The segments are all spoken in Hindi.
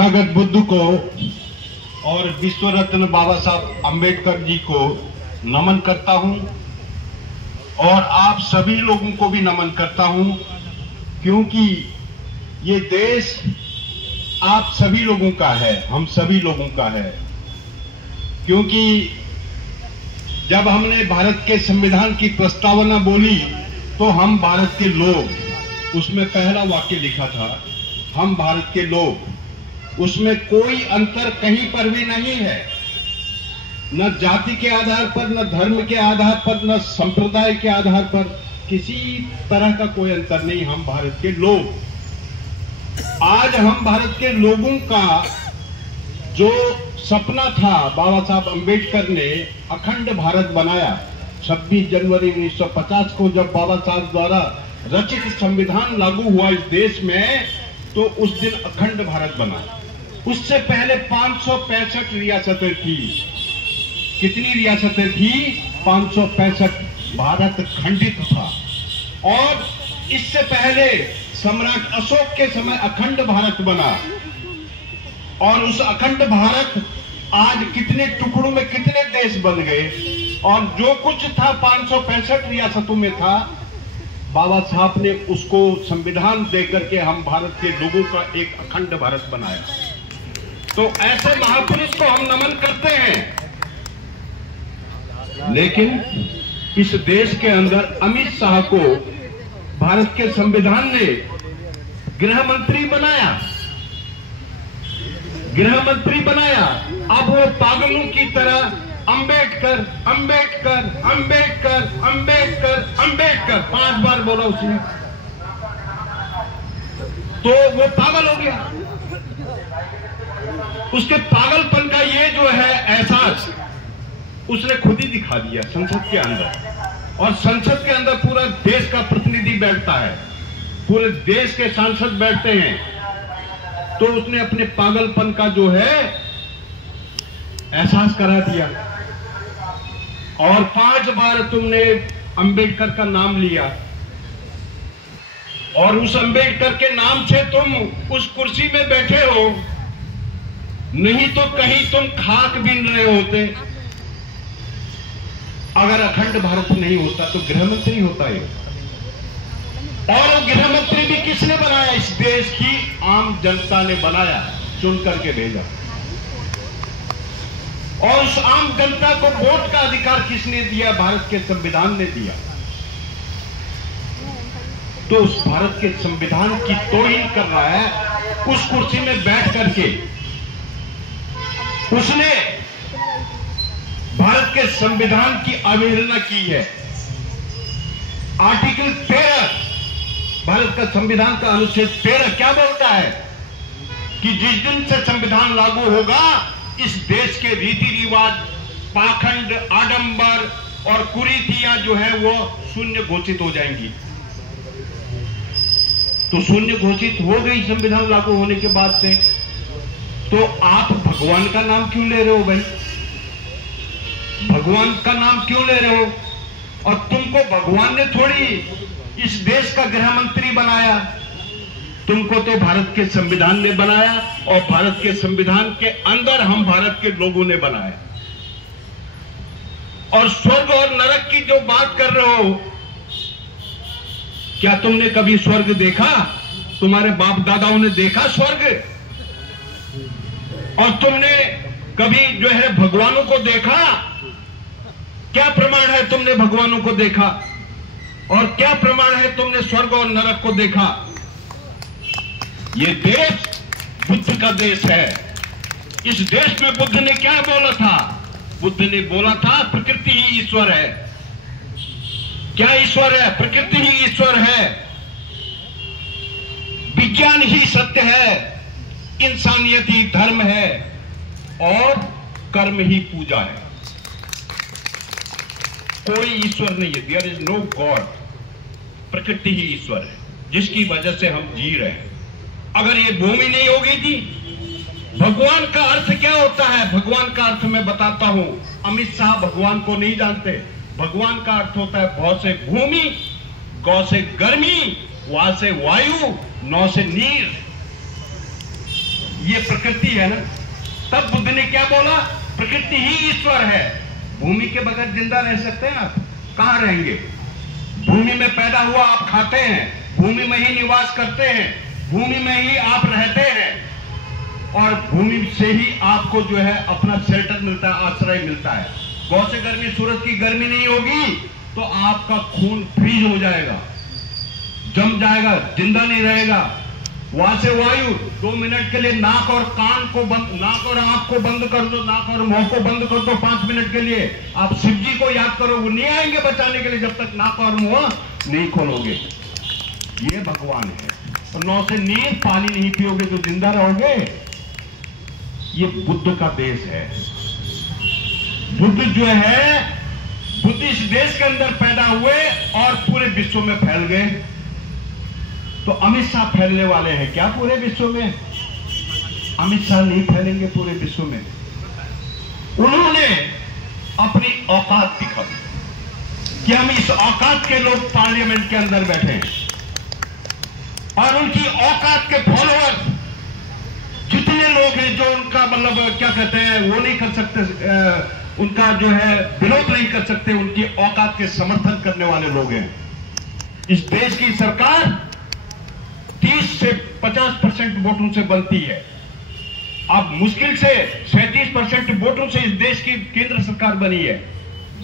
तथागत बुद्ध को और विश्व रत्न बाबा साहब अंबेडकर जी को नमन करता हूं और आप सभी लोगों को भी नमन करता हूं, क्योंकि ये देश आप सभी लोगों का है, हम सभी लोगों का है। क्योंकि जब हमने भारत के संविधान की प्रस्तावना बोली तो हम भारत के लोग, उसमें पहला वाक्य लिखा था हम भारत के लोग। उसमें कोई अंतर कहीं पर भी नहीं है, न जाति के आधार पर, न धर्म के आधार पर, न संप्रदाय के आधार पर, किसी तरह का कोई अंतर नहीं। हम भारत के लोग। आज हम भारत के लोगों का जो सपना था, बाबा साहब अंबेडकर ने अखंड भारत बनाया। 26 जनवरी 1950 को जब बाबा साहब द्वारा रचित संविधान लागू हुआ इस देश में, तो उस दिन अखंड भारत बना। उससे पहले 565 रियासतें थी। कितनी रियासतें थी? 565। भारत खंडित था। और इससे पहले सम्राट अशोक के समय अखंड भारत बना। और उस अखंड भारत आज कितने टुकड़ों में कितने देश बन गए। और जो कुछ था 565 रियासतों में था, बाबा साहब ने उसको संविधान देकर के हम भारत के लोगों का एक अखंड भारत बनाया। तो ऐसे महापुरुष को हम नमन करते हैं। लेकिन इस देश के अंदर अमित शाह को भारत के संविधान ने गृह मंत्री बनाया। गृह मंत्री बनाया। अब वो पागलों की तरह अंबेडकर अंबेडकर अंबेडकर अंबेडकर अंबेडकर 5 बार बोला उसने, तो वो पागल हो गया। उसके पागलपन का ये जो है एहसास उसने खुद ही दिखा दिया संसद के अंदर। और संसद के अंदर पूरा देश का प्रतिनिधि बैठता है, पूरे देश के सांसद बैठते हैं, तो उसने अपने पागलपन का जो है एहसास करा दिया। और 5 बार तुमने अंबेडकर का नाम लिया और उस अंबेडकर के नाम से तुम उस कुर्सी में बैठे हो, नहीं तो कहीं तुम खाक बीन रहे होते। अगर अखंड भारत नहीं होता तो गृह मंत्री होता है। और वो गृह मंत्री भी किसने बनाया? इस देश की आम जनता ने बनाया, चुन करके भेजा। और उस आम जनता को वोट का अधिकार किसने दिया? भारत के संविधान ने दिया। तो उस भारत के संविधान की तौहीन कर रहा है। उस कुर्सी में बैठ करके उसने भारत के संविधान की अवहेलना की है। आर्टिकल 13 भारत का संविधान का अनुच्छेद 13 क्या बोलता है कि जिस दिन से संविधान लागू होगा, इस देश के रीति रिवाज, पाखंड, आडंबर और कुरीतियां जो है वो शून्य घोषित हो जाएंगी। तो शून्य घोषित हो गई संविधान लागू होने के बाद से। तो आप भगवान का नाम क्यों ले रहे हो भाई? भगवान का नाम क्यों ले रहे हो? और तुमको भगवान ने थोड़ी इस देश का गृह मंत्री बनाया, तुमको तो भारत के संविधान ने बनाया। और भारत के संविधान के अंदर हम भारत के लोगों ने बनाया। और स्वर्ग और नरक की जो बात कर रहे हो, क्या तुमने कभी स्वर्ग देखा? तुम्हारे बाप दादाओं ने देखा स्वर्ग? और तुमने कभी जो है भगवानों को देखा? क्या प्रमाण है तुमने भगवानों को देखा? और क्या प्रमाण है तुमने स्वर्ग और नरक को देखा? ये देश बुद्ध का देश है। इस देश में बुद्ध ने क्या बोला था? बुद्ध ने बोला था प्रकृति ही ईश्वर है। क्या ईश्वर है? प्रकृति ही ईश्वर है। विज्ञान ही सत्य है, इंसानियत ही धर्म है और कर्म ही पूजा है। कोई ईश्वर नहीं है। There is no God. प्रकृति ही ईश्वर है, जिसकी वजह से हम जी रहे हैं। अगर ये भूमि नहीं होगी जी, भगवान का अर्थ क्या होता है? भगवान का अर्थ मैं बताता हूं। अमित शाह भगवान को नहीं जानते। भगवान का अर्थ होता है भौ से भूमि, गौ से गर्मी, वा से वायु, नौ से नीर। ये प्रकृति है ना। तब बुद्ध ने क्या बोला? प्रकृति ही ईश्वर है। भूमि के बगैर जिंदा रह सकते हैं आप? कहां रहेंगे? भूमि में पैदा हुआ, आप खाते हैं, भूमि में ही निवास करते हैं, भूमि में ही आप रहते हैं, और भूमि से ही आपको जो है अपना शेल्टर मिलता है, आश्रय मिलता है। बहुत से गर्मी, सूरज की गर्मी नहीं होगी तो आपका खून फ्रीज हो जाएगा, जम जाएगा, जिंदा नहीं रहेगा। वहां से वायु 2 मिनट के लिए नाक और कान को बंद, नाक और आंख को बंद कर दो, नाक और मुंह को बंद कर दो 5 मिनट के लिए। आप शिव जी को याद करो, वो नहीं आएंगे बचाने के लिए जब तक नाक और मुंह नहीं खोलोगे। ये भगवान है। और 9 से नींद पानी नहीं पियोगे तो जिंदा रहोगे। ये बुद्ध का देश है। बुद्ध जो है, बुद्ध इस देश के अंदर पैदा हुए और पूरे विश्व में फैल गए। तो अमित शाह फैलने वाले हैं क्या पूरे विश्व में? अमित शाह नहीं फैलेंगे पूरे विश्व में। उन्होंने अपनी औकात दिखाई कि हम इस औकात के लोग पार्लियामेंट के अंदर बैठे हैं, और उनकी औकात के फॉलोअर्स जितने लोग हैं जो उनका मतलब क्या कहते हैं, वो नहीं कर सकते, उनका जो है विरोध नहीं कर सकते, उनकी औकात के समर्थन करने वाले लोग हैं। इस देश की सरकार 30 से 50% वोटों से बनती है। अब मुश्किल से 37% वोटों से इस देश की केंद्र सरकार बनी है।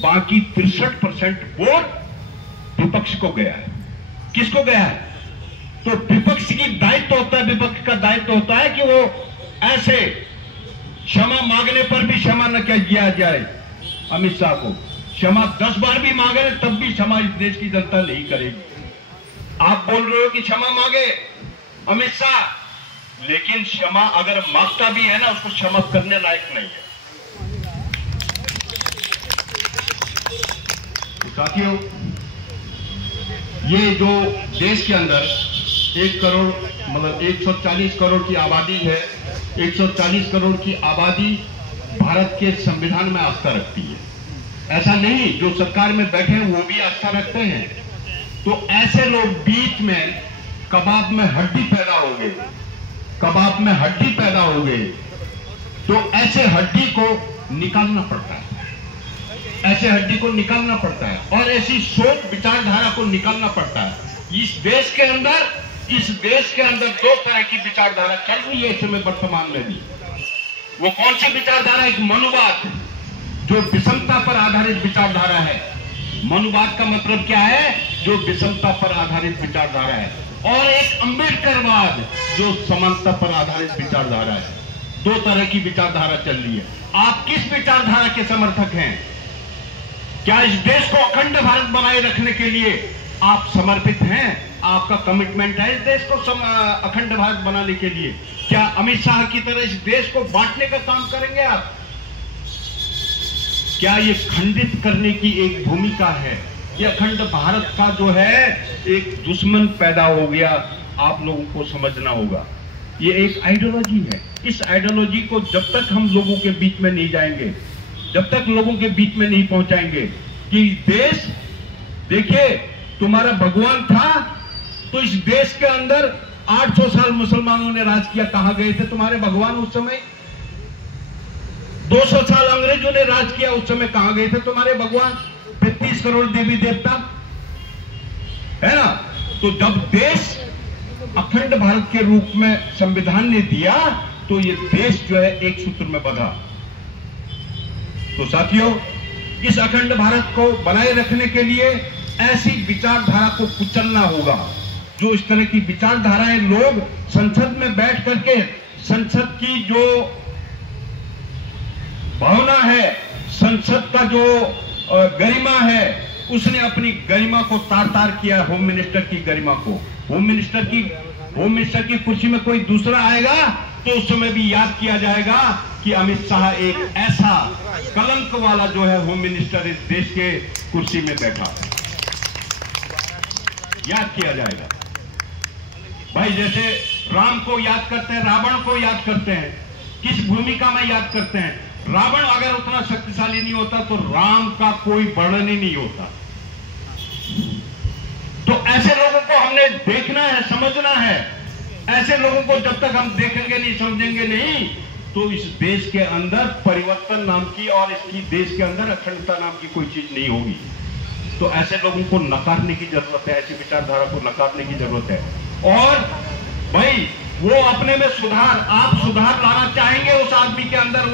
बाकी 63% वोट विपक्ष को गया है। किसको गया है? तो विपक्ष की दायित्व होता है, विपक्ष का दायित्व होता है कि वो ऐसे क्षमा मांगने पर भी क्षमा न किया जाए। अमित शाह को क्षमा 10 बार भी मांगे तब भी क्षमा इस देश की जनता नहीं करेगी। आप बोल रहे हो कि क्षमा मांगे अमित शाह, लेकिन क्षमा अगर मांगता भी है ना, उसको क्षमा करने लायक नहीं है। तो साथियों, ये जो देश के अंदर 1 करोड़ मतलब 140 करोड़ की आबादी है, 140 करोड़ की आबादी भारत के संविधान में आस्था रखती है। ऐसा नहीं जो सरकार में बैठे हैं वो भी आस्था रखते हैं। तो ऐसे लोग बीच में कबाब में हड्डी पैदा हो गई, कबाब में हड्डी पैदा हो गई, तो ऐसे हड्डी को निकालना पड़ता है, ऐसे हड्डी को निकालना पड़ता है, और ऐसी सोच विचारधारा को निकालना पड़ता है। इस देश के अंदर 2 तरह की विचारधारा चल रही है इस समय वर्तमान में भी। वो कौन सी विचारधारा? एक मनुवाद, जो विषमता पर आधारित विचारधारा है। मनुवाद का मतलब क्या है? जो विषमता पर आधारित विचारधारा है। और एक अंबेडकरवाद, जो समानता पर आधारित विचारधारा है। 2 तरह की विचारधारा चल रही है। आप किस विचारधारा के समर्थक हैं? क्या इस देश को अखंड भारत बनाए रखने के लिए आप समर्पित हैं? आपका कमिटमेंट है इस देश को अखंड भारत बनाने के लिए? क्या अमित शाह की तरह इस देश को बांटने का काम करेंगे आप? क्या ये खंडित करने की एक भूमिका है? ये अखंड भारत का जो है एक दुश्मन पैदा हो गया, आप लोगों को समझना होगा। ये एक आइडियोलॉजी है। इस आइडियोलॉजी को जब तक हम लोगों के बीच में नहीं जाएंगे, जब तक लोगों के बीच में नहीं पहुंचाएंगे कि देश देखिए तुम्हारा भगवान था, तो इस देश के अंदर 800 साल मुसलमानों ने राज किया, कहां गए थे तुम्हारे भगवान उस समय? 200 साल अंग्रेजों ने राज किया, उस समय कहां गए थे तुम्हारे भगवान? 35 करोड़ देवी देवता है ना। तो जब देश अखंड भारत के रूप में संविधान ने दिया, तो ये देश जो है एक सूत्र में बंधा। तो साथियों, इस अखंड भारत को बनाए रखने के लिए ऐसी विचारधारा को कुचलना होगा। जो इस तरह की विचारधाराएं लोग संसद में बैठ करके, संसद की जो भावना है, संसद का जो गरिमा है, उसने अपनी गरिमा को तार-तार किया। होम मिनिस्टर की गरिमा को, होम मिनिस्टर की कुर्सी में कोई दूसरा आएगा तो उस समय भी याद किया जाएगा कि अमित शाह एक ऐसा कलंक वाला जो है होम मिनिस्टर इस देश के कुर्सी में बैठा, याद किया जाएगा। भाई जैसे राम को याद करते हैं, रावण को याद करते हैं, किस भूमिका में याद करते हैं? रावण अगर उतना शक्तिशाली नहीं होता तो राम का कोई वर्णन ही नहीं होता। तो ऐसे लोगों को हमने देखना है, समझना है ऐसे लोगों को जब तक हम देखेंगे नहीं, समझेंगे नहीं, तो इस देश के अंदर परिवर्तन नाम की और इसकी देश के अंदर अखंडता नाम की कोई चीज नहीं होगी। तो ऐसे लोगों को नकारने की जरूरत है, ऐसी विचारधारा को नकारने की जरूरत है। और भाई वो अपने में सुधार, आप सुधार लाना चाहेंगे उस आदमी के अंदर,